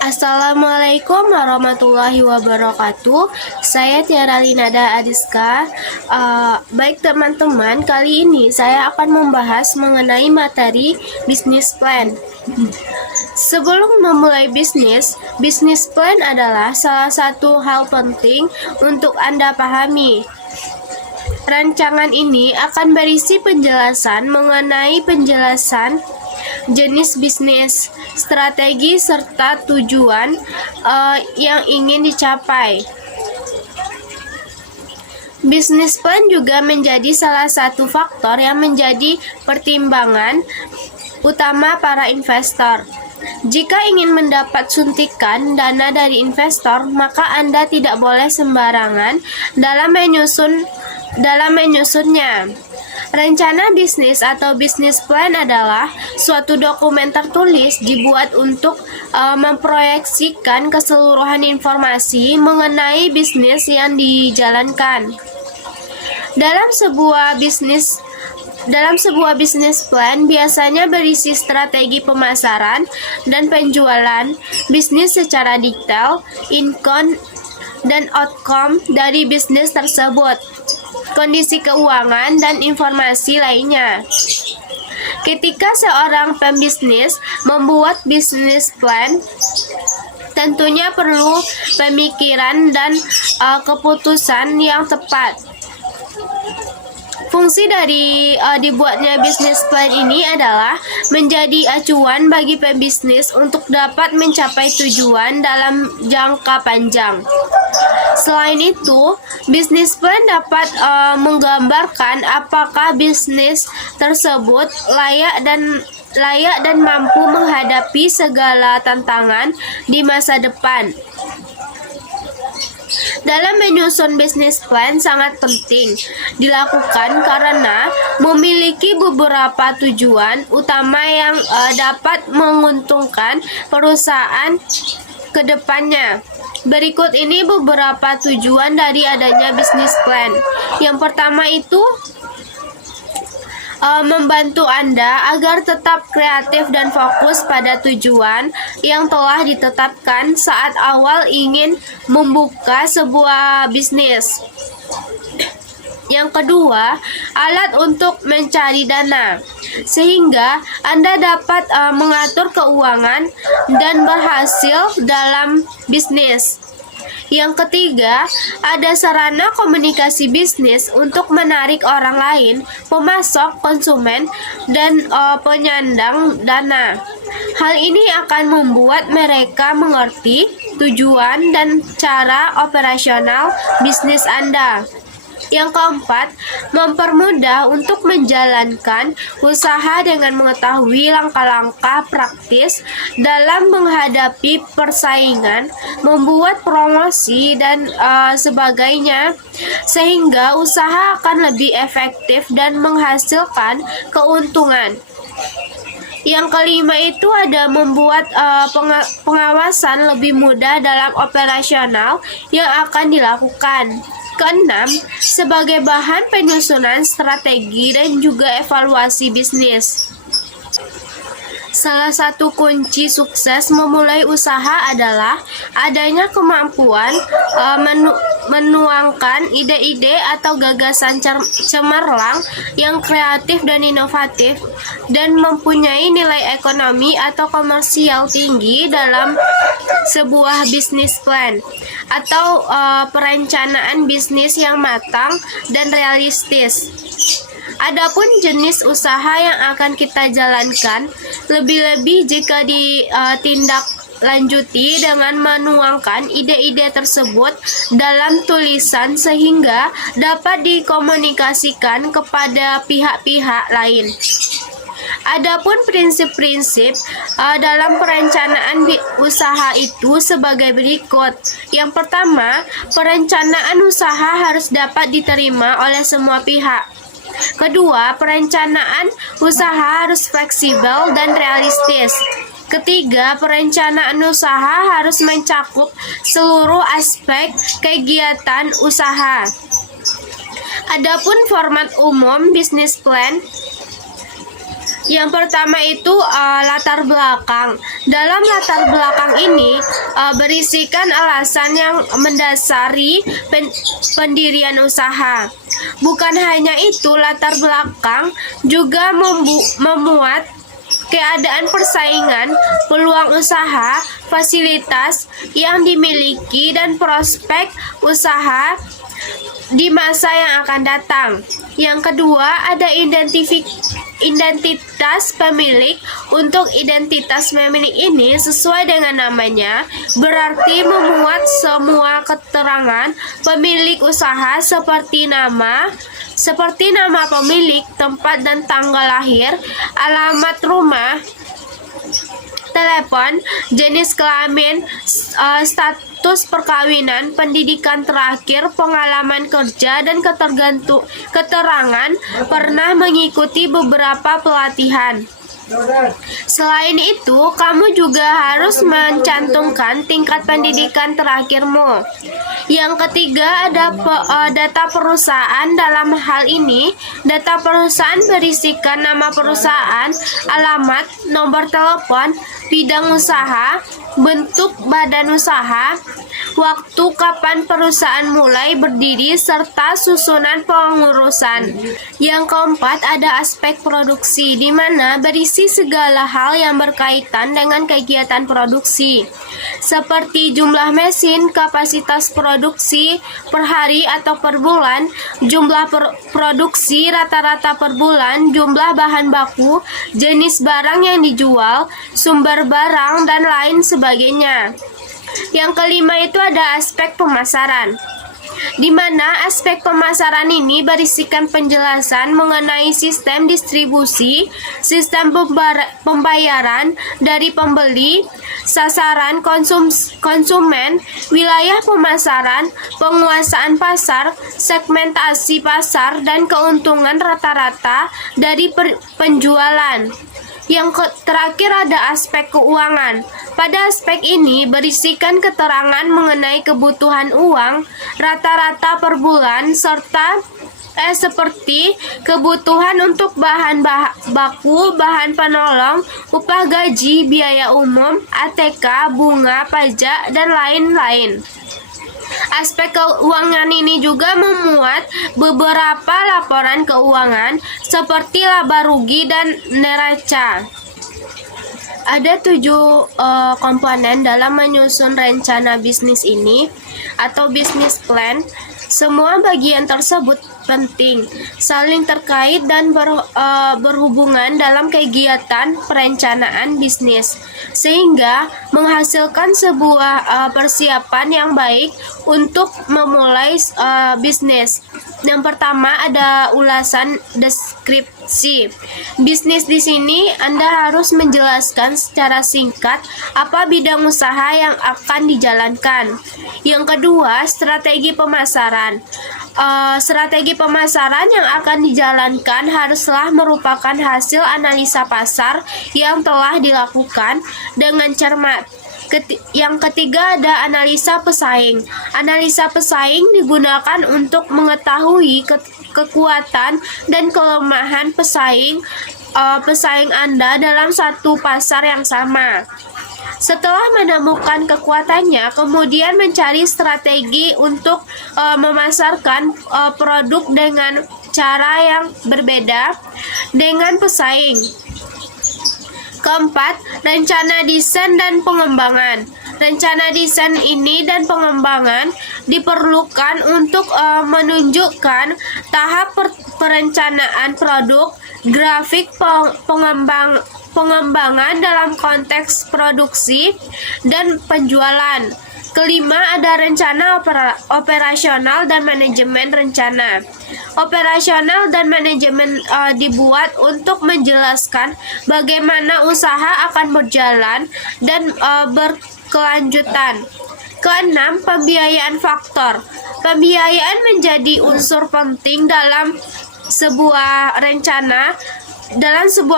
Assalamualaikum warahmatullahi wabarakatuh. Saya Tiara Linada Adiska. Baik teman-teman, kali ini saya akan membahas mengenai materi bisnis plan. Sebelum memulai bisnis plan adalah salah satu hal penting untuk Anda pahami. Rancangan ini akan berisi penjelasan mengenai jenis bisnis, strategi, serta tujuan yang ingin dicapai. Bisnis plan juga menjadi salah satu faktor yang menjadi pertimbangan utama para investor. Jika ingin mendapat suntikan dana dari investor, maka Anda tidak boleh sembarangan dalam menyusunnya. Rencana bisnis atau bisnis plan adalah suatu dokumen tertulis dibuat untuk memproyeksikan keseluruhan informasi mengenai bisnis yang dijalankan. Dalam sebuah bisnis plan biasanya berisi strategi pemasaran dan penjualan bisnis secara detail, income dan outcome dari bisnis tersebut, kondisi keuangan, dan informasi lainnya. Ketika seorang pembisnis membuat bisnis plan, tentunya perlu pemikiran dan keputusan yang tepat. Fungsi dari dibuatnya bisnis plan ini adalah menjadi acuan bagi pembisnis untuk dapat mencapai tujuan dalam jangka panjang. Selain itu, bisnis plan dapat menggambarkan apakah bisnis tersebut layak dan mampu menghadapi segala tantangan di masa depan. Dalam menyusun bisnis plan sangat penting dilakukan karena memiliki beberapa tujuan utama yang dapat menguntungkan perusahaan ke depannya. Berikut ini beberapa tujuan dari adanya bisnis plan. Yang pertama itu membantu Anda agar tetap kreatif dan fokus pada tujuan yang telah ditetapkan saat awal ingin membuka sebuah bisnis. Yang kedua, alat untuk mencari dana, sehingga Anda dapat mengatur keuangan dan berhasil dalam bisnis. Yang ketiga, ada sarana komunikasi bisnis untuk menarik orang lain, pemasok, konsumen, dan penyandang dana. Hal ini akan membuat mereka mengerti tujuan dan cara operasional bisnis Anda. Yang keempat, mempermudah untuk menjalankan usaha dengan mengetahui langkah-langkah praktis dalam menghadapi persaingan, membuat promosi, dan sebagainya, sehingga usaha akan lebih efektif dan menghasilkan keuntungan. Yang kelima itu ada membuat pengawasan lebih mudah dalam operasional yang akan dilakukan. Keenam, sebagai bahan penyusunan strategi dan juga evaluasi bisnis. Salah satu kunci sukses memulai usaha adalah adanya kemampuan menuangkan ide-ide atau gagasan cemerlang yang kreatif dan inovatif dan mempunyai nilai ekonomi atau komersial tinggi dalam sebuah bisnis plan atau perencanaan bisnis yang matang dan realistis. Adapun jenis usaha yang akan kita jalankan, lebih-lebih jika ditindaklanjuti dengan menuangkan ide-ide tersebut dalam tulisan sehingga dapat dikomunikasikan kepada pihak-pihak lain. Adapun prinsip-prinsip dalam perencanaan usaha itu sebagai berikut. Yang pertama, perencanaan usaha harus dapat diterima oleh semua pihak. Kedua, perencanaan usaha harus fleksibel dan realistis. Ketiga, perencanaan usaha harus mencakup seluruh aspek kegiatan usaha. Adapun format umum bisnis plan Yang pertama itu latar belakang. Dalam latar belakang ini berisikan alasan yang mendasari pendirian usaha. Bukan hanya itu, latar belakang juga memuat keadaan persaingan, peluang usaha, fasilitas yang dimiliki, dan prospek usaha di masa yang akan datang. Yang kedua, ada identitas pemilik. Untuk identitas pemilik ini sesuai dengan namanya, berarti memuat semua keterangan pemilik usaha seperti nama pemilik, tempat dan tanggal lahir, alamat rumah, telepon, jenis kelamin, status perkawinan, pendidikan terakhir, pengalaman kerja, dan keterangan pernah mengikuti beberapa pelatihan. Selain itu, kamu juga harus mencantumkan tingkat pendidikan terakhirmu. Yang ketiga, ada data perusahaan. Dalam hal ini, data perusahaan berisikan nama perusahaan, alamat, nomor telepon, bidang usaha, bentuk badan usaha, waktu kapan perusahaan mulai berdiri, serta susunan pengurusan. Yang keempat, ada aspek produksi, di mana berisi segala hal yang berkaitan dengan kegiatan produksi, seperti jumlah mesin, kapasitas produksi per hari atau per bulan, jumlah produksi rata-rata per bulan, jumlah bahan baku, jenis barang yang dijual, sumber barang, dan lain sebagainya. Yang kelima itu ada aspek pemasaran, di mana aspek pemasaran ini berisikan penjelasan mengenai sistem distribusi, sistem pembayaran dari pembeli, sasaran konsumen, wilayah pemasaran, penguasaan pasar, segmentasi pasar, dan keuntungan rata-rata dari penjualan. Yang terakhir ada aspek keuangan. Pada aspek ini berisikan keterangan mengenai kebutuhan uang rata-rata per bulan, serta seperti kebutuhan untuk bahan baku, bahan penolong, upah gaji, biaya umum, ATK, bunga, pajak, dan lain-lain. Aspek keuangan ini juga memuat beberapa laporan keuangan seperti laba rugi dan neraca. Ada 7 komponen dalam menyusun rencana bisnis ini atau bisnis plan. Semua bagian tersebut penting, saling terkait, dan berhubungan dalam kegiatan perencanaan bisnis, sehingga menghasilkan sebuah persiapan yang baik untuk memulai bisnis. Yang pertama ada ulasan deskripsi. Bisnis di sini Anda harus menjelaskan secara singkat apa bidang usaha yang akan dijalankan. Yang kedua, strategi pemasaran. Strategi pemasaran yang akan dijalankan haruslah merupakan hasil analisa pasar yang telah dilakukan dengan cermat. Yang ketiga ada analisa pesaing. Analisa pesaing digunakan untuk mengetahui kekuatan dan kelemahan pesaing Anda dalam satu pasar yang sama. Setelah menemukan kekuatannya, kemudian mencari strategi untuk memasarkan produk dengan cara yang berbeda dengan pesaing. Keempat, rencana desain dan pengembangan. Rencana desain ini dan pengembangan diperlukan untuk menunjukkan tahap perencanaan produk, grafik pengembangan dalam konteks produksi dan penjualan. Kelima, ada rencana operasional dan manajemen rencana. Operasional dan manajemen dibuat untuk menjelaskan bagaimana usaha akan berjalan dan berkelanjutan. Keenam, pembiayaan faktor. Pembiayaan menjadi unsur penting dalam sebuah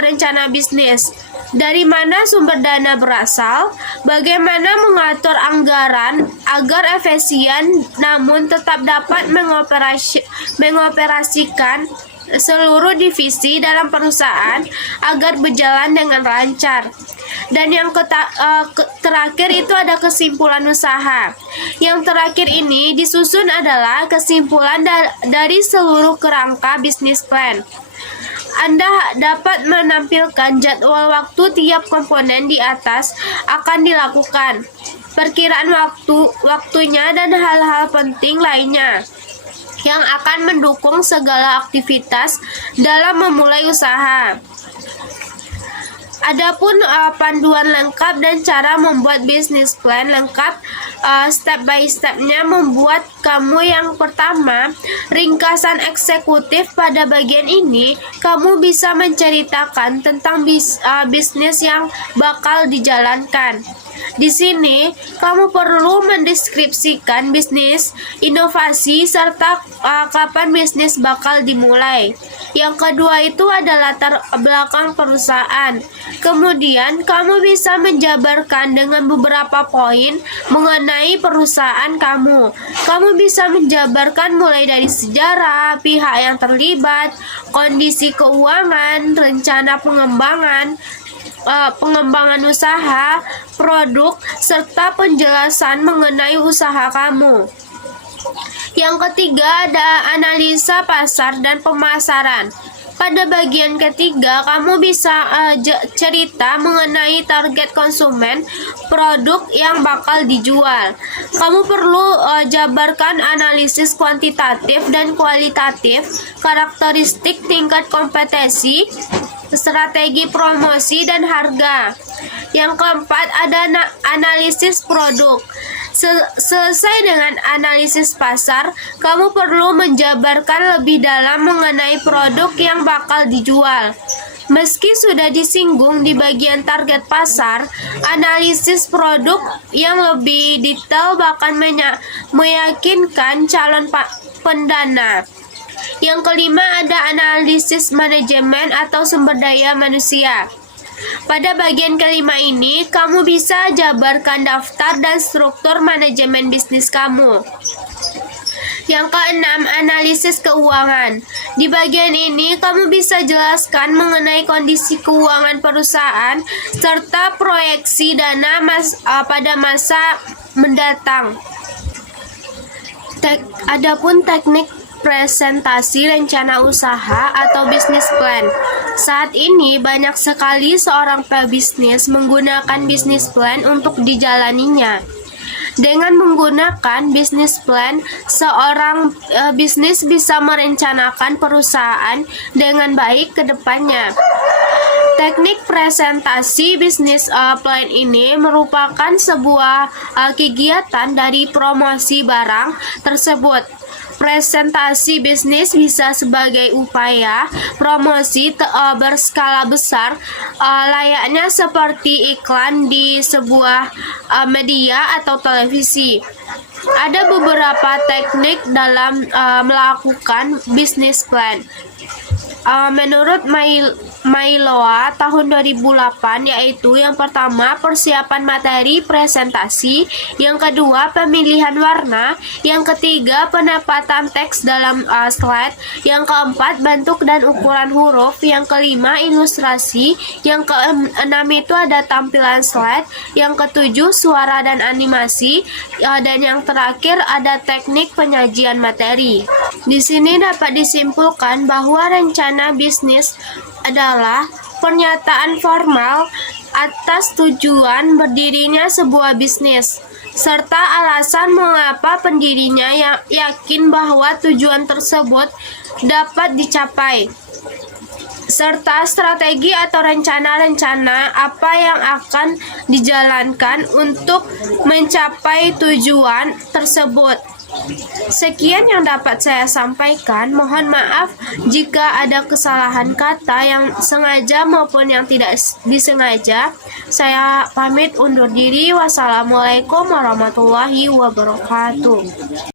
rencana bisnis. Dari mana sumber dana berasal, bagaimana mengatur anggaran agar efisien namun tetap dapat mengoperasikan seluruh divisi dalam perusahaan agar berjalan dengan lancar. Dan yang terakhir itu ada kesimpulan usaha. Yang terakhir ini disusun adalah kesimpulan dari seluruh kerangka bisnis plan. Anda dapat menampilkan jadwal waktu tiap komponen di atas akan dilakukan, perkiraan waktunya dan hal-hal penting lainnya yang akan mendukung segala aktivitas dalam memulai usaha. Adapun panduan lengkap dan cara membuat bisnis plan lengkap step by stepnya membuat kamu. Yang pertama, ringkasan eksekutif. Pada bagian ini kamu bisa menceritakan tentang bisnis yang bakal dijalankan. Di sini kamu perlu mendeskripsikan bisnis, inovasi, serta kapan bisnis bakal dimulai. Yang kedua itu adalah latar belakang perusahaan. Kemudian kamu bisa menjabarkan dengan beberapa poin mengenai perusahaan kamu. Kamu bisa menjabarkan mulai dari sejarah, pihak yang terlibat, kondisi keuangan, rencana pengembangan usaha, produk, serta penjelasan mengenai usaha kamu. Yang ketiga ada analisa pasar dan pemasaran. Pada bagian ketiga, kamu bisa cerita mengenai target konsumen, produk yang bakal dijual. Kamu perlu jabarkan analisis kuantitatif dan kualitatif, karakteristik tingkat kompetensi, strategi promosi, dan harga. Yang keempat ada analisis produk. Selesai dengan analisis pasar, kamu perlu menjabarkan lebih dalam mengenai produk yang bakal dijual. Meski sudah disinggung di bagian target pasar, analisis produk yang lebih detail bahkan meyakinkan calon pendana. Yang kelima ada analisis manajemen atau sumber daya manusia. Pada bagian kelima ini, kamu bisa jabarkan daftar dan struktur manajemen bisnis kamu. Yang keenam, analisis keuangan. Di bagian ini, kamu bisa jelaskan mengenai kondisi keuangan perusahaan serta proyeksi dana pada masa mendatang. Adapun teknik presentasi rencana usaha atau bisnis plan. Saat ini banyak sekali seorang pebisnis menggunakan bisnis plan untuk dijalaninya. Dengan menggunakan bisnis plan, seorang bisnis bisa merencanakan perusahaan dengan baik ke depannya. Teknik presentasi bisnis plan ini merupakan sebuah kegiatan dari promosi barang tersebut. Presentasi bisnis bisa sebagai upaya promosi berskala besar, layaknya seperti iklan di sebuah media atau televisi. Ada beberapa teknik dalam melakukan bisnis plan. Menurut Mailoa tahun 2008, yaitu yang pertama persiapan materi presentasi, yang kedua pemilihan warna, yang ketiga penempatan teks dalam slide, yang keempat bentuk dan ukuran huruf, yang kelima ilustrasi, yang keenam itu ada tampilan slide, yang ketujuh suara dan animasi, dan yang terakhir ada teknik penyajian materi. Di sini dapat disimpulkan bahwa rencana bisnis adalah pernyataan formal atas tujuan berdirinya sebuah bisnis, serta alasan mengapa pendirinya yakin bahwa tujuan tersebut dapat dicapai, serta strategi atau rencana-rencana apa yang akan dijalankan untuk mencapai tujuan tersebut. Sekian yang dapat saya sampaikan. Mohon maaf jika ada kesalahan kata yang sengaja maupun yang tidak disengaja. Saya pamit undur diri. Wassalamualaikum warahmatullahi wabarakatuh.